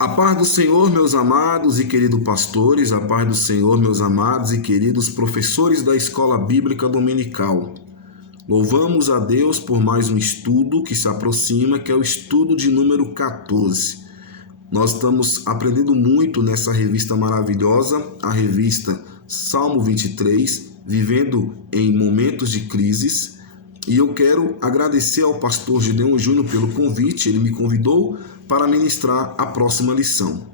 A paz do Senhor, meus amados e queridos pastores, a paz do Senhor, meus amados e queridos professores da Escola Bíblica Dominical. Louvamos a Deus por mais um estudo que se aproxima, que é o estudo de número 14. Nós estamos aprendendo muito nessa revista maravilhosa, a revista Salmo 23, vivendo em momentos de crises. E eu quero agradecer ao pastor Gideon Júnior pelo convite. Ele me convidou para ministrar a próxima lição.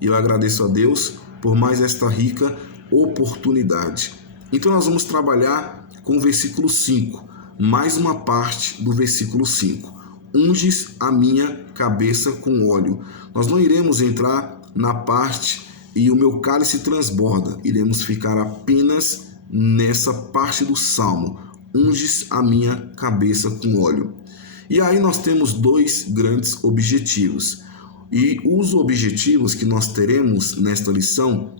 E eu agradeço a Deus por mais esta rica oportunidade. Então nós vamos trabalhar com o versículo 5, mais uma parte do versículo 5. Unges a minha cabeça com óleo. Nós não iremos entrar na parte e o meu cálice transborda. Iremos ficar apenas nessa parte do Salmo. Unges a minha cabeça com óleo. E aí nós temos dois grandes objetivos. E os objetivos que nós teremos nesta lição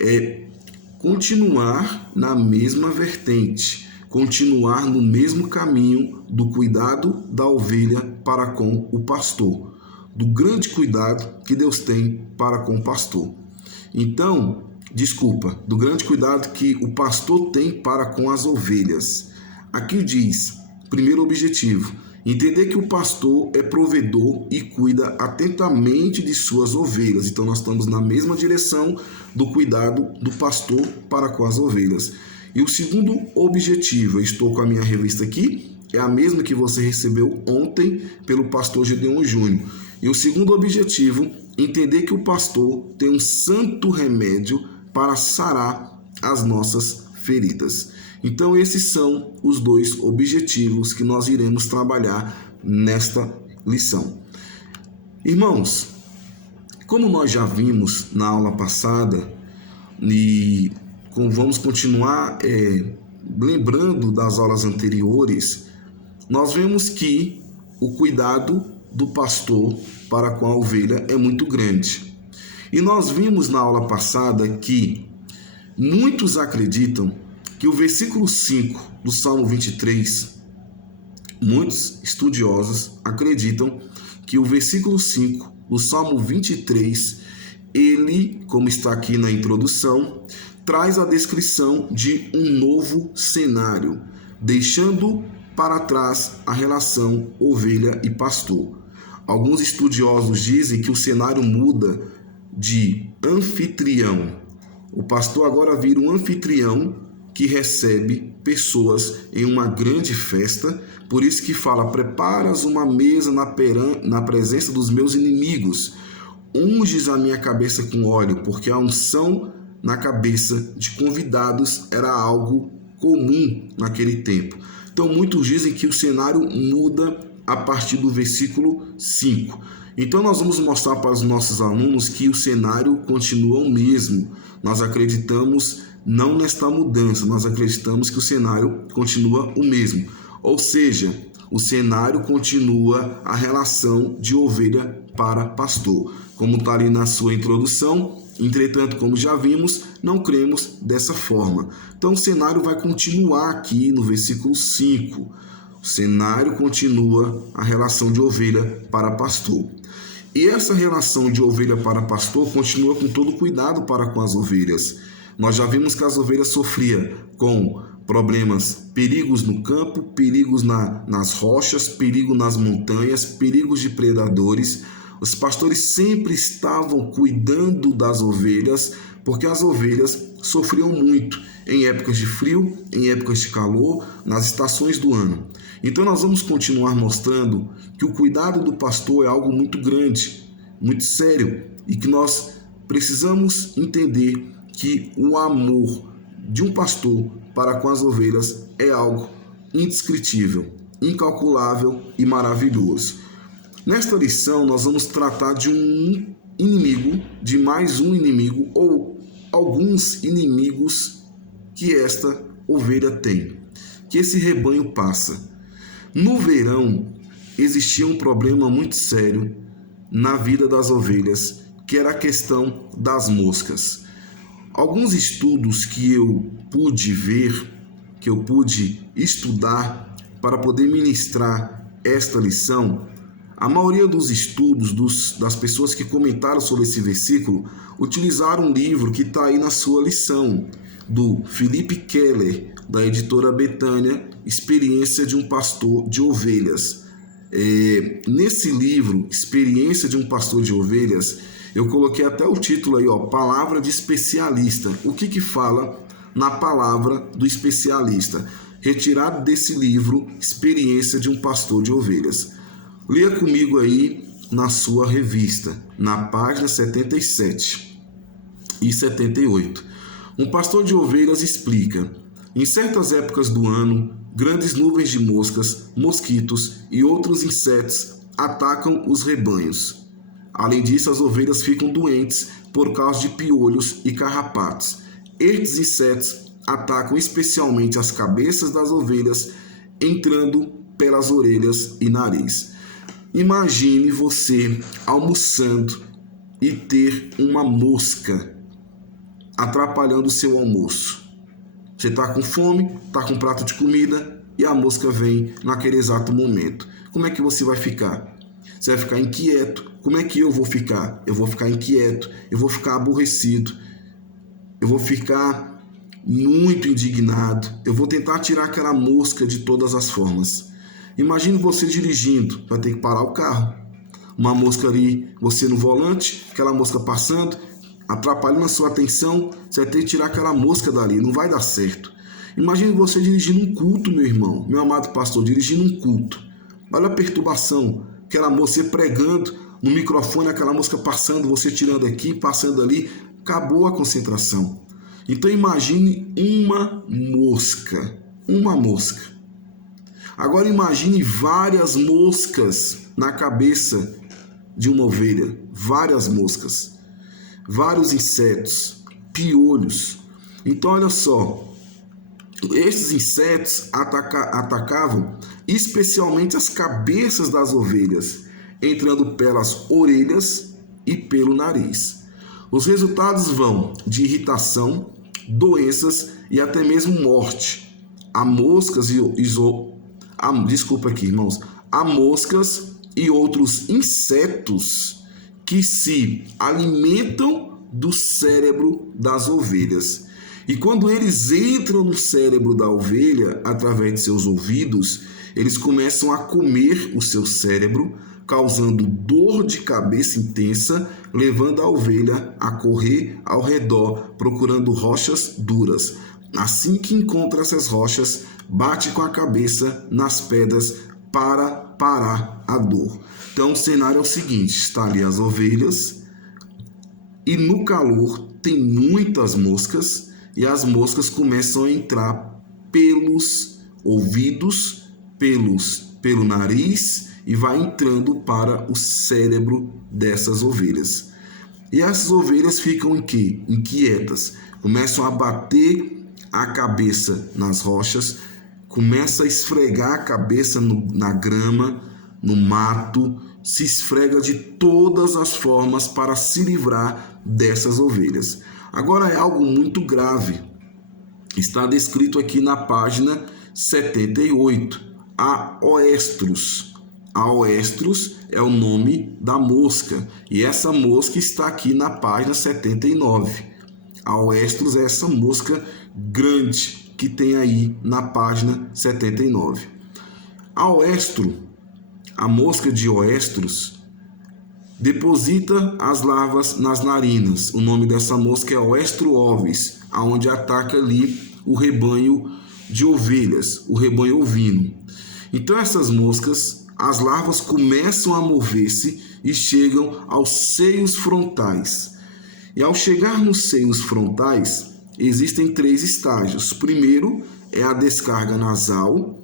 é continuar na mesma vertente, continuar no mesmo caminho do cuidado da ovelha para com o pastor, do grande cuidado que Deus tem para com o pastor. Do grande cuidado que o pastor tem para com as ovelhas. Aqui diz, primeiro objetivo, entender que o pastor é provedor e cuida atentamente de suas ovelhas. Então nós estamos na mesma direção do cuidado do pastor para com as ovelhas. E o segundo objetivo, eu estou com a minha revista aqui, é a mesma que você recebeu ontem pelo pastor Gideon Júnior. E o segundo objetivo, entender que o pastor tem um santo remédio para sarar as nossas feridas. Então esses são os dois objetivos que nós iremos trabalhar nesta lição. Irmãos, como nós já vimos na aula passada, e vamos continuar lembrando das aulas anteriores, nós vemos que o cuidado do pastor para com a ovelha é muito grande. E nós vimos na aula passada que muitos acreditam que o versículo 5 do Salmo 23, muitos estudiosos acreditam que o versículo 5 do Salmo 23, ele, como está aqui na introdução, traz a descrição de um novo cenário, deixando para trás a relação ovelha e pastor. Alguns estudiosos dizem que o cenário muda de anfitrião. O pastor agora vira um anfitrião que recebe pessoas em uma grande festa, por isso que fala, preparas uma mesa na presença dos meus inimigos, unges a minha cabeça com óleo, porque a unção na cabeça de convidados era algo comum naquele tempo. Então muitos dizem que o cenário muda a partir do versículo 5. Então nós vamos mostrar para os nossos alunos que o cenário continua o mesmo. Nós acreditamos não nesta mudança, nós acreditamos que o cenário continua o mesmo. Ou seja, o cenário continua a relação de ovelha para pastor. Como está ali na sua introdução, entretanto, como já vimos, não cremos dessa forma. Então o cenário vai continuar aqui no versículo 5. O cenário continua a relação de ovelha para pastor. E essa relação de ovelha para pastor continua com todo cuidado para com as ovelhas. Nós já vimos que as ovelhas sofriam com problemas, perigos no campo, perigos nas rochas, perigo nas montanhas, perigos de predadores. Os pastores sempre estavam cuidando das ovelhas, porque as ovelhas sofriam muito em épocas de frio, em épocas de calor, nas estações do ano. Então nós vamos continuar mostrando que o cuidado do pastor é algo muito grande, muito sério, e que nós precisamos entender que o amor de um pastor para com as ovelhas é algo indescritível, incalculável e maravilhoso. Nesta lição, nós vamos tratar de um inimigo, de mais um inimigo ou alguns inimigos que esta ovelha tem, que esse rebanho passa. No verão, existia um problema muito sério na vida das ovelhas, que era a questão das moscas. Alguns estudos que eu pude ver, que eu pude estudar para poder ministrar esta lição, A maioria dos estudos das pessoas que comentaram sobre esse versículo utilizaram um livro que está aí na sua lição, do Felipe Keller, da editora Betânia, Experiência de um Pastor de Ovelhas. Nesse livro, Experiência de um Pastor de Ovelhas, eu coloquei até o título aí, Palavra de Especialista. O que fala na palavra do especialista? Retirado desse livro, Experiência de um Pastor de Ovelhas. Leia comigo aí na sua revista, na página 77 e 78. Um pastor de ovelhas explica: em certas épocas do ano, grandes nuvens de moscas, mosquitos e outros insetos atacam os rebanhos. Além disso, as ovelhas ficam doentes por causa de piolhos e carrapatos. Estes insetos atacam especialmente as cabeças das ovelhas, entrando pelas orelhas e nariz. Imagine você almoçando e ter uma mosca atrapalhando o seu almoço. Você está com fome, está com um prato de comida e a mosca vem naquele exato momento. Como é que você vai ficar? Você vai ficar inquieto. Como é que eu vou ficar? Eu vou ficar inquieto, eu vou ficar aborrecido, eu vou ficar muito indignado, eu vou tentar tirar aquela mosca de todas as formas. Imagine você dirigindo, vai ter que parar o carro. Uma mosca ali, você no volante, aquela mosca passando, atrapalhando a sua atenção, você vai ter que tirar aquela mosca dali, não vai dar certo. Imagine você dirigindo um culto, meu irmão, meu amado pastor, dirigindo um culto. Olha a perturbação, aquela mosca pregando no microfone, aquela mosca passando, você tirando aqui, passando ali, acabou a concentração. Então imagine uma mosca. Agora imagine várias moscas na cabeça de uma ovelha, várias moscas, vários insetos, piolhos. Então olha só, esses insetos atacavam especialmente as cabeças das ovelhas, entrando pelas orelhas e pelo nariz. Os resultados vão de irritação, doenças e até mesmo morte. Há moscas e outros insetos que se alimentam do cérebro das ovelhas. E quando eles entram no cérebro da ovelha, através de seus ouvidos, eles começam a comer o seu cérebro, causando dor de cabeça intensa, levando a ovelha a correr ao redor, procurando rochas duras. Assim que encontra essas rochas, bate com a cabeça nas pedras para parar a dor. Então o cenário é o seguinte, está ali as ovelhas e no calor tem muitas moscas e as moscas começam a entrar pelos ouvidos, pelo nariz e vai entrando para o cérebro dessas ovelhas. E essas ovelhas ficam inquietas, começam a bater a cabeça nas rochas, começa a esfregar a cabeça na grama, no mato, se esfrega de todas as formas para se livrar dessas ovelhas. Agora é algo muito grave. Está descrito aqui na página 78, a oestrus. A oestrus é o nome da mosca e essa mosca está aqui na página 79. A oestrus é essa mosca grande que tem aí na página 79. A mosca de oestrus, deposita as larvas nas narinas. O nome dessa mosca é Oestro ovis, aonde ataca ali o rebanho de ovelhas, o rebanho ovino. Então essas moscas, as larvas começam a mover-se e chegam aos seios frontais. E ao chegar nos seios frontais, existem 3 estágios. O primeiro é a descarga nasal,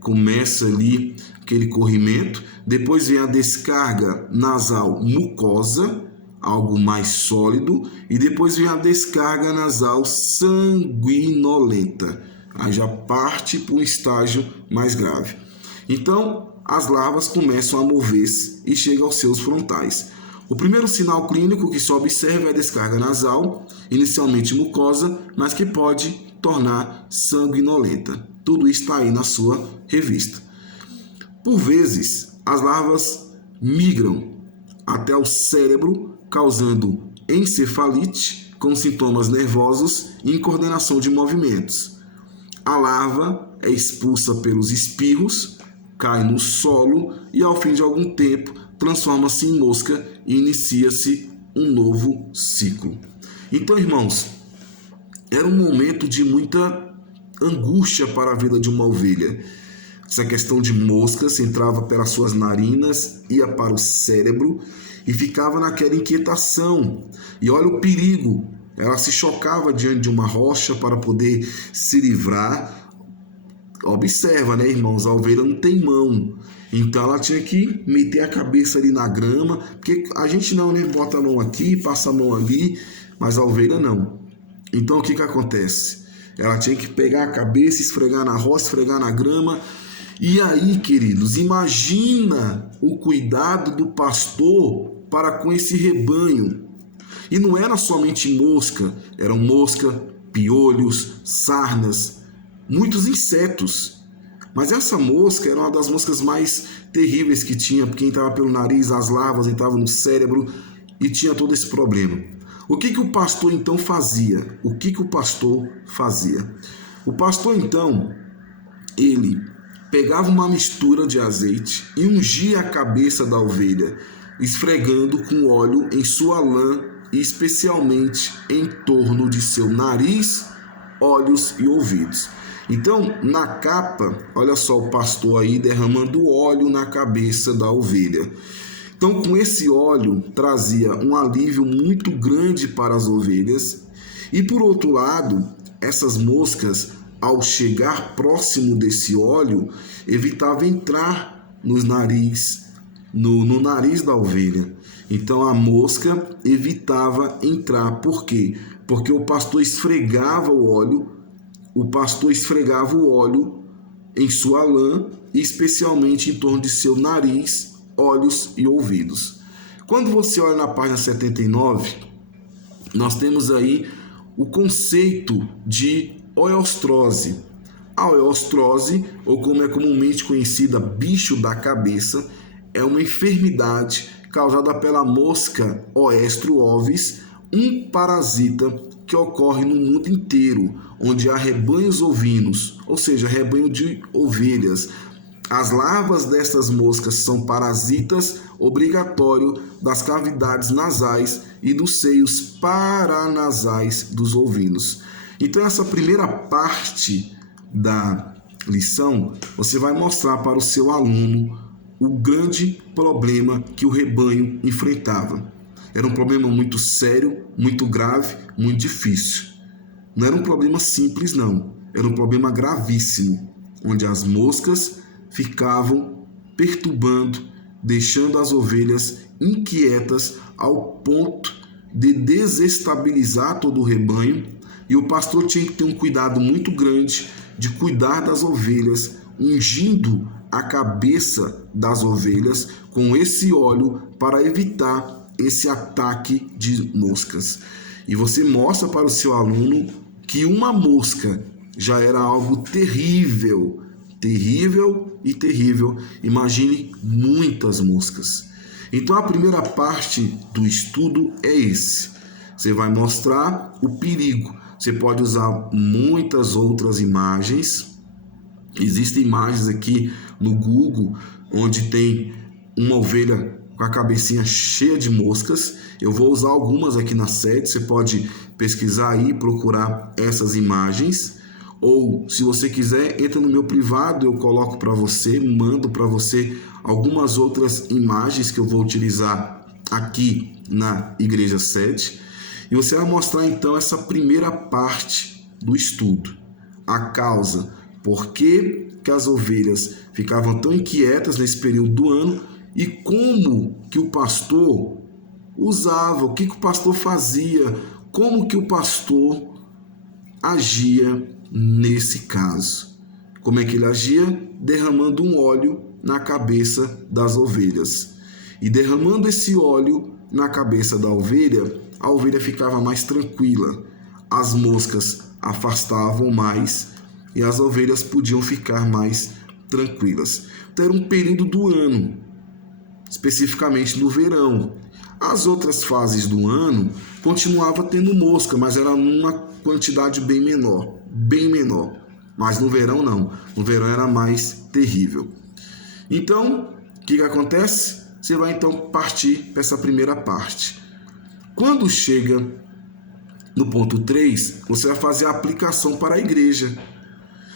Começa ali aquele corrimento. Depois vem a descarga nasal mucosa, algo mais sólido. E depois vem a descarga nasal sanguinolenta. Aí já parte para um estágio mais grave. Então, as larvas começam a mover-se e chegam aos seus frontais. O primeiro sinal clínico que se observa é a descarga nasal, inicialmente mucosa, mas que pode tornar sanguinolenta. Tudo isso está aí na sua revista. Por vezes, as larvas migram até o cérebro, causando encefalite com sintomas nervosos e incoordenação de movimentos. A larva é expulsa pelos espirros, cai no solo e, ao fim de algum tempo, transforma-se em mosca e inicia-se um novo ciclo. Então, irmãos, era um momento de muita angústia para a vida de uma ovelha. Essa questão de moscas entrava pelas suas narinas, ia para o cérebro e ficava naquela inquietação. E olha o perigo, ela se chocava diante de uma rocha para poder se livrar. Observa, né, irmãos, a ovelha não tem mão, então ela tinha que meter a cabeça ali na grama, porque a gente não, né, bota a mão aqui, passa a mão ali, mas a ovelha não. Então o que acontece? Ela tinha que pegar a cabeça, esfregar na roça, esfregar na grama. E aí, queridos, imagina o cuidado do pastor para com esse rebanho. E não era somente mosca, eram mosca, piolhos, sarnas, muitos insetos. Mas essa mosca era uma das moscas mais terríveis que tinha, porque entrava pelo nariz, as larvas entravam no cérebro e tinha todo esse problema. O que o pastor então fazia? O pastor então, ele pegava uma mistura de azeite e ungia a cabeça da ovelha, esfregando com óleo em sua lã e especialmente em torno de seu nariz, olhos e ouvidos. Então, na capa, olha só o pastor aí derramando óleo na cabeça da ovelha. Então, com esse óleo, trazia um alívio muito grande para as ovelhas. E, por outro lado, essas moscas, ao chegar próximo desse óleo, evitava entrar no nariz da ovelha. Então, a mosca evitava entrar. Por quê? Porque o pastor esfregava o óleo em sua lã, especialmente em torno de seu nariz, olhos e ouvidos. Quando você olha na página 79, nós temos aí o conceito de oeostrose. A oeostrose, ou como é comumente conhecida, bicho da cabeça, é uma enfermidade causada pela mosca Oestro ovis, um parasita que ocorre no mundo inteiro, onde há rebanhos ovinos, ou seja, rebanho de ovelhas. As larvas destas moscas são parasitas obrigatórios das cavidades nasais e dos seios paranasais dos ovinos. Então, essa primeira parte da lição, você vai mostrar para o seu aluno o grande problema que o rebanho enfrentava. Era um problema muito sério, muito grave, muito difícil. Não era um problema simples, não. Era um problema gravíssimo, onde as moscas ficavam perturbando, deixando as ovelhas inquietas ao ponto de desestabilizar todo o rebanho, e o pastor tinha que ter um cuidado muito grande de cuidar das ovelhas, ungindo a cabeça das ovelhas com esse óleo para evitar esse ataque de moscas. E você mostra para o seu aluno que uma mosca já era algo terrível, terrível e terrível. Imagine muitas moscas. Então a primeira parte do estudo é esse. Você vai mostrar o perigo. Você pode usar muitas outras imagens. Existem imagens aqui no Google onde tem uma ovelha com a cabecinha cheia de moscas. Eu vou usar algumas aqui na sede. Você pode pesquisar aí e procurar essas imagens. Ou, se você quiser, entra no meu privado, eu coloco para você, mando para você algumas outras imagens que eu vou utilizar aqui na Igreja Sede. E você vai mostrar então essa primeira parte do estudo. A causa, por que as ovelhas ficavam tão inquietas nesse período do ano e como que o pastor usava, o que o pastor fazia, como que o pastor agia nesse caso. Como é que ele agia? Derramando um óleo na cabeça das ovelhas. E derramando esse óleo na cabeça da ovelha, a ovelha ficava mais tranquila. As moscas afastavam mais e as ovelhas podiam ficar mais tranquilas. Então era um período do ano. especificamente no verão. As outras fases do ano continuava tendo mosca, mas era numa quantidade bem menor, Mas no verão não, no verão era mais terrível. Então, o que acontece? Você vai então partir para essa primeira parte. Quando chega no ponto 3, você vai fazer a aplicação para a igreja.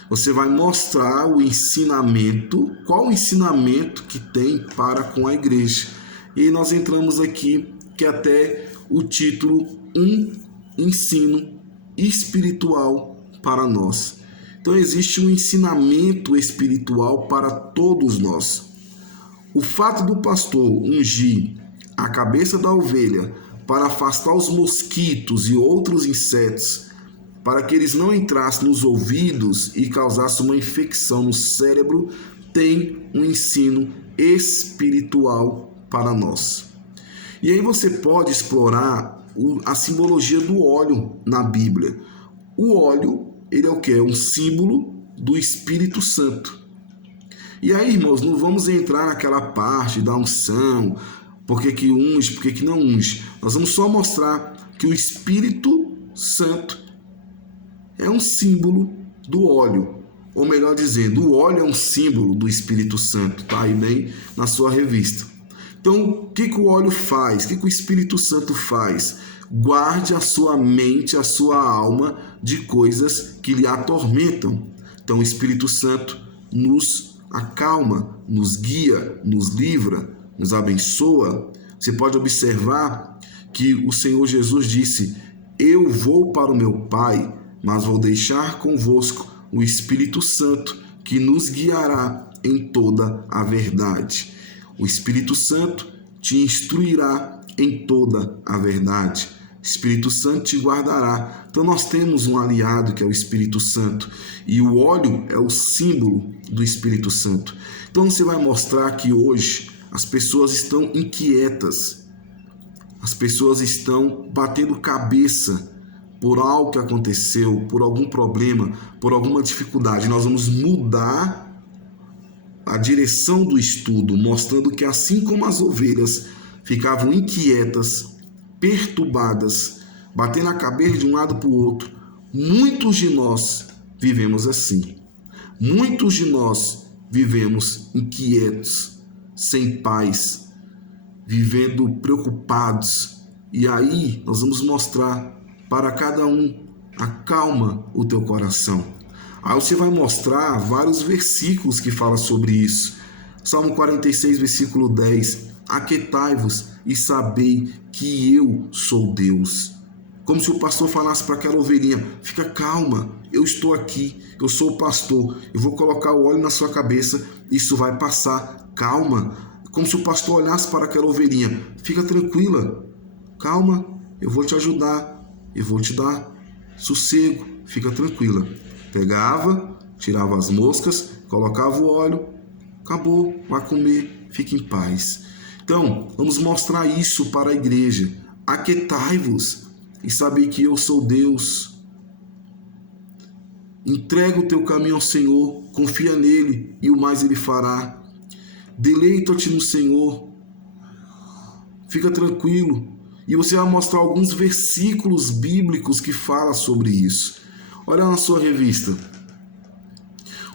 Você vai mostrar o ensinamento, qual o ensinamento que tem para com a igreja. E nós entramos aqui, que é até o título, um ensino espiritual para nós. Então existe um ensinamento espiritual para todos nós. O fato do pastor ungir a cabeça da ovelha para afastar os mosquitos e outros insetos, para que eles não entrassem nos ouvidos e causassem uma infecção no cérebro, tem um ensino espiritual para nós. E aí você pode explorar a simbologia do óleo na Bíblia. O óleo, ele é o quê? É um símbolo do Espírito Santo. E aí, irmãos, não vamos entrar naquela parte da unção, por que unge, por que não unge. Nós vamos só mostrar que o Espírito Santo é um símbolo do óleo. Ou melhor dizendo, o óleo é um símbolo do Espírito Santo. Está aí bem na sua revista. Então, o que o óleo faz? O que o Espírito Santo faz? Guarde a sua mente, a sua alma de coisas que lhe atormentam. Então, o Espírito Santo nos acalma, nos guia, nos livra, nos abençoa. Você pode observar que o Senhor Jesus disse: eu vou para o meu Pai, mas vou deixar convosco o Espírito Santo, que nos guiará em toda a verdade. O Espírito Santo te instruirá em toda a verdade. O Espírito Santo te guardará. Então nós temos um aliado que é o Espírito Santo. E o óleo é o símbolo do Espírito Santo. Então você vai mostrar que hoje as pessoas estão inquietas. As pessoas estão batendo cabeça por algo que aconteceu, por algum problema, por alguma dificuldade. Nós vamos mudar a direção do estudo, mostrando que assim como as ovelhas ficavam inquietas, perturbadas, batendo a cabeça de um lado para o outro, muitos de nós vivemos assim. Muitos de nós vivemos inquietos, sem paz, vivendo preocupados. E aí nós vamos mostrar para cada um: acalma o teu coração. Aí você vai mostrar vários versículos que falam sobre isso. Salmo 46, versículo 10. Aquietai-vos e sabei que eu sou Deus. Como se o pastor falasse para aquela ovelhinha: fica calma, eu estou aqui, eu sou o pastor, eu vou colocar o óleo na sua cabeça, isso vai passar, calma. Como se o pastor olhasse para aquela ovelhinha: fica tranquila, calma, eu vou te ajudar, eu vou te dar sossego, fica tranquila. Pegava, tirava as moscas, colocava o óleo, acabou, vai comer, fique em paz. Então, vamos mostrar isso para a igreja. Aquietai-vos e sabei que eu sou Deus. Entrega o teu caminho ao Senhor, confia nele e o mais ele fará. Deleita-te no Senhor, fica tranquilo. E você vai mostrar alguns versículos bíblicos que falam sobre isso. Olha na sua revista.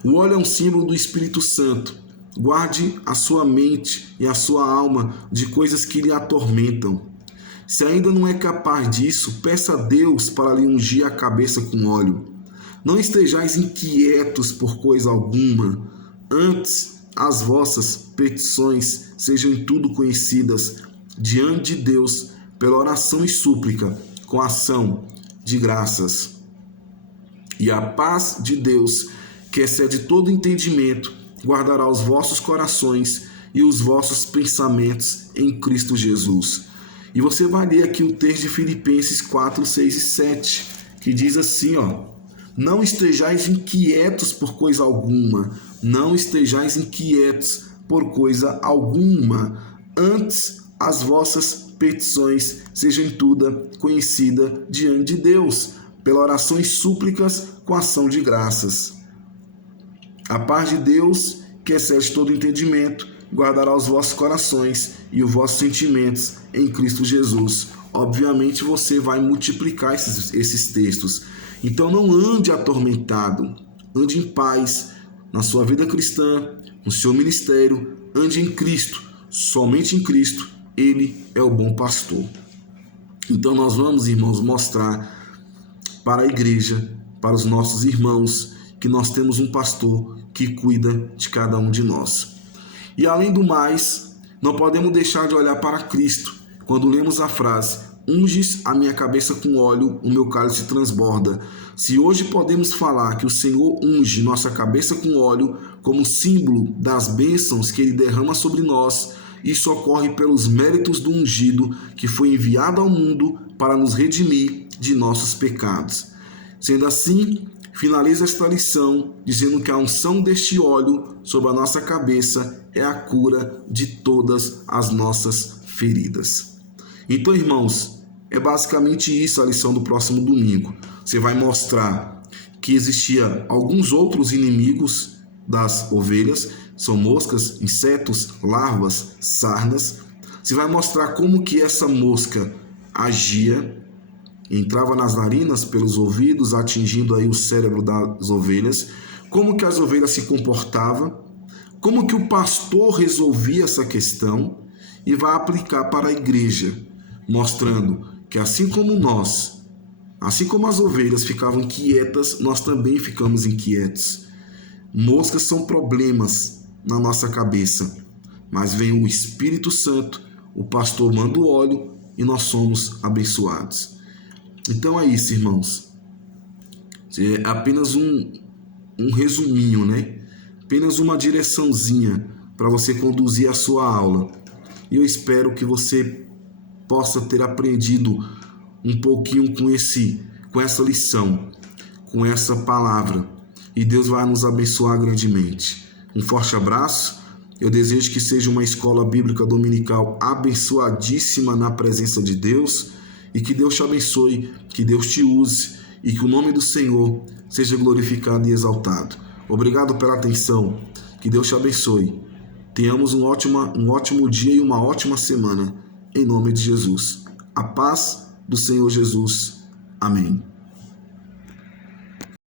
O óleo é um símbolo do Espírito Santo. Guarde a sua mente e a sua alma de coisas que lhe atormentam. Se ainda não é capaz disso, peça a Deus para lhe ungir a cabeça com óleo. Não estejais inquietos por coisa alguma. Antes, as vossas petições sejam em tudo conhecidas diante de Deus pela oração e súplica, com ação de graças. E a paz de Deus, que excede todo entendimento, guardará os vossos corações e os vossos pensamentos em Cristo Jesus. E você vai ler aqui o texto de Filipenses 4, 6 e 7, que diz assim, não estejais inquietos por coisa alguma, não estejais inquietos por coisa alguma, antes as vossas petições sejam tudo conhecida diante de Deus, pela oração e súplicas com ação de graças. A paz de Deus, que excede todo entendimento, guardará os vossos corações e os vossos sentimentos em Cristo Jesus. Obviamente você vai multiplicar esses textos. Então não ande atormentado, ande em paz na sua vida cristã, no seu ministério, ande em Cristo, somente em Cristo. Ele é o bom pastor. Então nós vamos, irmãos, mostrar para a igreja, para os nossos irmãos, que nós temos um pastor que cuida de cada um de nós. E além do mais, não podemos deixar de olhar para Cristo quando lemos a frase: unges a minha cabeça com óleo, o meu cálice transborda. Se hoje podemos falar que o Senhor unge nossa cabeça com óleo como símbolo das bênçãos que Ele derrama sobre nós, isso ocorre pelos méritos do ungido que foi enviado ao mundo para nos redimir de nossos pecados. Sendo assim, finaliza esta lição dizendo que a unção deste óleo sobre a nossa cabeça é a cura de todas as nossas feridas. Então, irmãos, é basicamente isso a lição do próximo domingo. Você vai mostrar que existia alguns outros inimigos das ovelhas, são moscas, insetos, larvas, sarnas. Você vai mostrar como que essa mosca agia, entrava nas narinas, pelos ouvidos, atingindo aí o cérebro das ovelhas, como que as ovelhas se comportavam, como que o pastor resolvia essa questão e vai aplicar para a igreja, mostrando que assim como nós, assim como as ovelhas ficavam inquietas, nós também ficamos inquietos. Moscas são problemas na nossa cabeça, mas vem o Espírito Santo, o pastor manda o óleo e nós somos abençoados. Então é isso, irmãos. É apenas um resuminho, né? Apenas uma direçãozinha para você conduzir a sua aula. E eu espero que você possa ter aprendido um pouquinho com essa lição, com essa palavra. E Deus vai nos abençoar grandemente. Um forte abraço. Eu desejo que seja uma escola bíblica dominical abençoadíssima na presença de Deus. E que Deus te abençoe, que Deus te use e que o nome do Senhor seja glorificado e exaltado. Obrigado pela atenção. Que Deus te abençoe. Tenhamos um ótimo dia e uma ótima semana. Em nome de Jesus. A paz do Senhor Jesus. Amém.